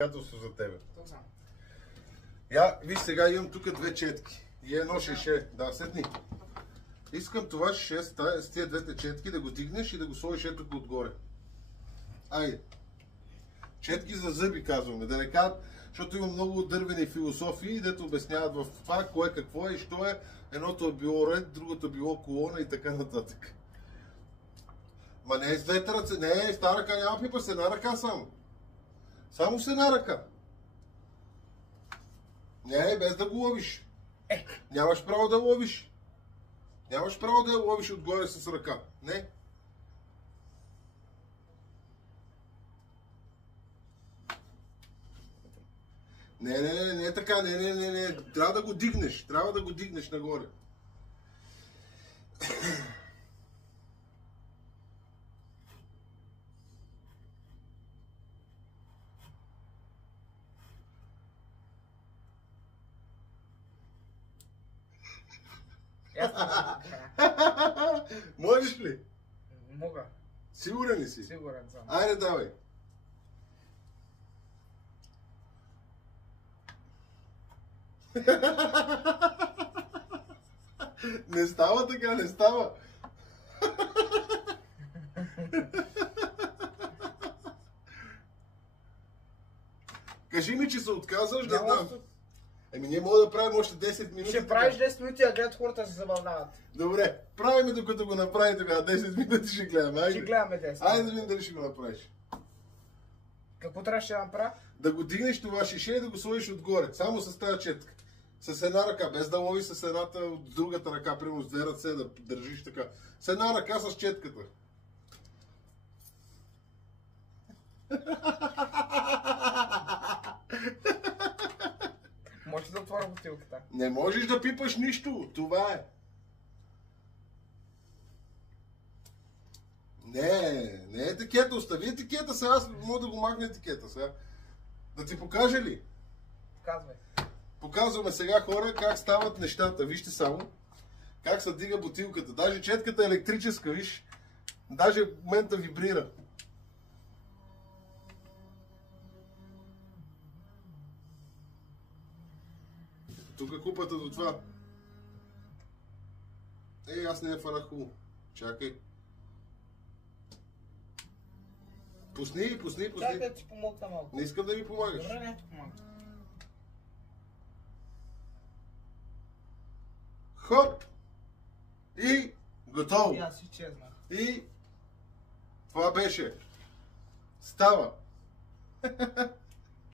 приятелство за тебе. Тук съм. Я, виж, сега имам тук две четки. И едно шеше. Да, седни. Искам това шеше с тия двете четки да го дигнеш и да го сложиш ето тук отгоре. Айде. Четки за зъби казваме. Да не кажат, защото има много дървени философии, дето обясняват в това, кое какво е и що е. Едното е било ред, другото е било колона и така нататък. Ма не е с двете ръце, не е, с тази ръка няма пипа, с една ръка само. Само с една ръка. Не, без да го ловиш. Нямаш право да ловиш. Нямаш право да я ловиш отгоре с ръка. Не. Не е така, не. Трябва да го дигнеш. Трябва да го дигнеш нагоре. Можеш ли? Мога. Сигурен ли си? Сигурен съм. Айде, давай. Не става така, не става. Кажи ми, че се отказваш да знам. Еми, ние мога да правим още 10 минути. Ще правиш 10 минути, а гледат хората се забавляват. Добре, правиме докато го направи тогава. 10 минути ще гледаме. Айде. Ще гледаме 10. Айде да видим дали ще го направиш. Какво трябваше да направя? Да го дигнеш това шише и да го сложиш отгоре. Само с тази четка. С една ръка, без да лови с едната от другата ръка, примерно с две ръце да държиш така. С една ръка с четката. Може да отворя бутилката. Не можеш да пипаш нищо. Това е. Не е етикета. Остави етикета сега. Аз мога да го махна етикета сега. Да ти покажа ли? Казвай. Показваме сега, хора, как стават нещата. Вижте само как се дига бутилката. Даже четката е електрическа, виж. Даже в момента вибрира. Тук е купата до това. Аз не я фанах хубаво. Чакай. Пусни. Чакай да ти помогна малко. Не искам да ми помагаш. Добре, не ти помагам. Хоп! И готово. И аз изчезнах. И това беше. Става.